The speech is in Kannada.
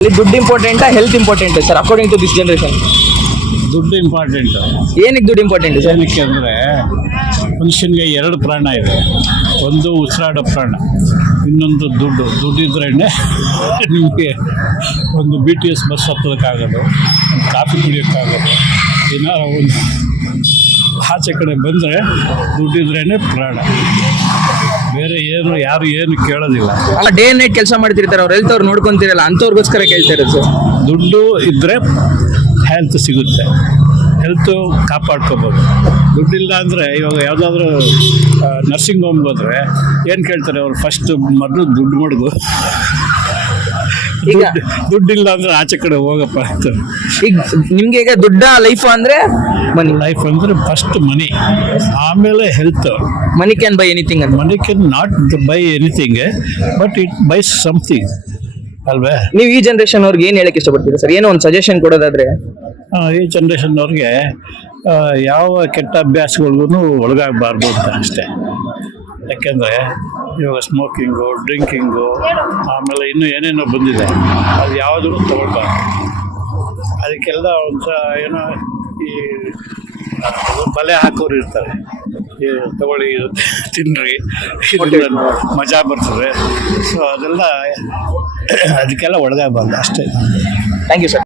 ದುಡ್ಡು ಇಂಪಾರ್ಟೆಂಟಾ health important sir according to this generation? ದುಡ್ಡು ಇಂಪಾರ್ಟೆಂಟ್. ಏನಕ್ಕೆ ದುಡ್ಡು ಇಂಪಾರ್ಟೆಂಟ್ ಸರ್? ಏನಕ್ಕೆ ಅಂದರೆ ಮನುಷ್ಯನಿಗೆ ಎರಡು ಪ್ರಾಣ ಇದೆ. ಒಂದು ಉಸಿರಾಡೋ ಪ್ರಾಣ, ಇನ್ನೊಂದು ದುಡ್ಡು. ದುಡ್ಡಿದ್ರೇ ನಿಮಗೆ ಒಂದು BTS ಬಸ್ ಹತ್ತೋದಕ್ಕಾಗೋದು, ಒಂದು ಕಾಫಿ ಕುಡಿಯೋಕ್ಕಾಗೋದು, ಏನಾರು ಒಂದು ಆಚೆ ಕಡೆ ಬಂದರೆ ದುಡ್ಡಿದ್ರೇ ಪ್ರಾಣ. ಬೇರೆ ಏನು ಯಾರು ಏನು ಕೇಳೋದಿಲ್ಲ. ಡೇ ಅಂಡ್ ನೈಟ್ ಕೆಲಸ ಮಾಡ್ತಿರ್ತಾರೆ, ಅವ್ರ ಹೆಲ್ತ್ ಅವ್ರು ನೋಡ್ಕೊಂತಿರಲ್ಲ, ಅಂಥವ್ರಿಗೋಸ್ಕರ ಕೇಳ್ತಾ ಇರೋದು ಸರ್. ದುಡ್ಡು ಇದ್ದರೆ ಹೆಲ್ತ್ ಸಿಗುತ್ತೆ, ಹೆಲ್ತು ಕಾಪಾಡ್ಕೋಬೋದು. ದುಡ್ಡಿಲ್ಲ ಅಂದರೆ ಇವಾಗ ಯಾವುದಾದ್ರೂ ನರ್ಸಿಂಗ್ ಹೋಮ್ಗೆ ಹೋದರೆ ಏನು ಕೇಳ್ತಾರೆ ಅವ್ರು? ಫಸ್ಟ್ ಮೊದಲು ದುಡ್ಡು ಮಡಗು, ಈಗ ದುಡ್ಡಿಲ್ಲ ಅಂದರೆ ಆಚೆ ಕಡೆ ಹೋಗಪ್ಪ ಅಂತಾರೆ. ಈಗ ನಿಮ್ಗೆ ಈಗ ದುಡ್ಡ ಲೈಫ್ ಅಂದ್ರೆ ಮನಿ. ಲೈಫ್ ಅಂದರೆ ಫಸ್ಟ್ ಮನಿ, ಆಮೇಲೆ health. Money can buy anything ಅಂತ. Money can not buy anything, but it buys something ಅಲ್ವೇ? ನೀವು ಈ ಜನರೇಷನ್ ಅವ್ರಿಗೆ ಏನು ಹೇಳಕ್ಕೆ ಇಷ್ಟಪಡ್ತೀರಾ ಸರ್? ಏನೋ ಒಂದು ಸಜೆಷನ್ ಕೊಡೋದಾದ್ರೆ? ಈ ಜನ್ರೇಷನ್ನವ್ರಿಗೆ ಯಾವ ಕೆಟ್ಟ ಅಭ್ಯಾಸಗಳಿಗೂ ಒಳಗಾಗಬಾರ್ದು ಅಂತ ಅಷ್ಟೇ. ಯಾಕೆಂದರೆ ಇವಾಗ ಸ್ಮೋಕಿಂಗು, ಡ್ರಿಂಕಿಂಗು, ಆಮೇಲೆ ಇನ್ನೂ ಏನೇನೋ ಬಂದಿದೆ, ಅದು ಯಾವುದೂ ತಗೊಳ್ಬಾರ್ದು. ಅದಕ್ಕೆಲ್ಲ ಒಂದು ಏನೋ ಈ ಬಲೆ ಹಾಕೋರು ಇರ್ತಾರೆ, ಈ ತಗೊಳ್ಳಿ ತಿನ್ನಿರಿ, ಇದೆಲ್ಲ ಮಜಾ ಬರ್ತದೆ. ಸೊ ಅದೆಲ್ಲ ಅದಕ್ಕೆಲ್ಲ ಒಳಗಾಗಬಾರ್ದು ಅಷ್ಟೇ. Thank you sir.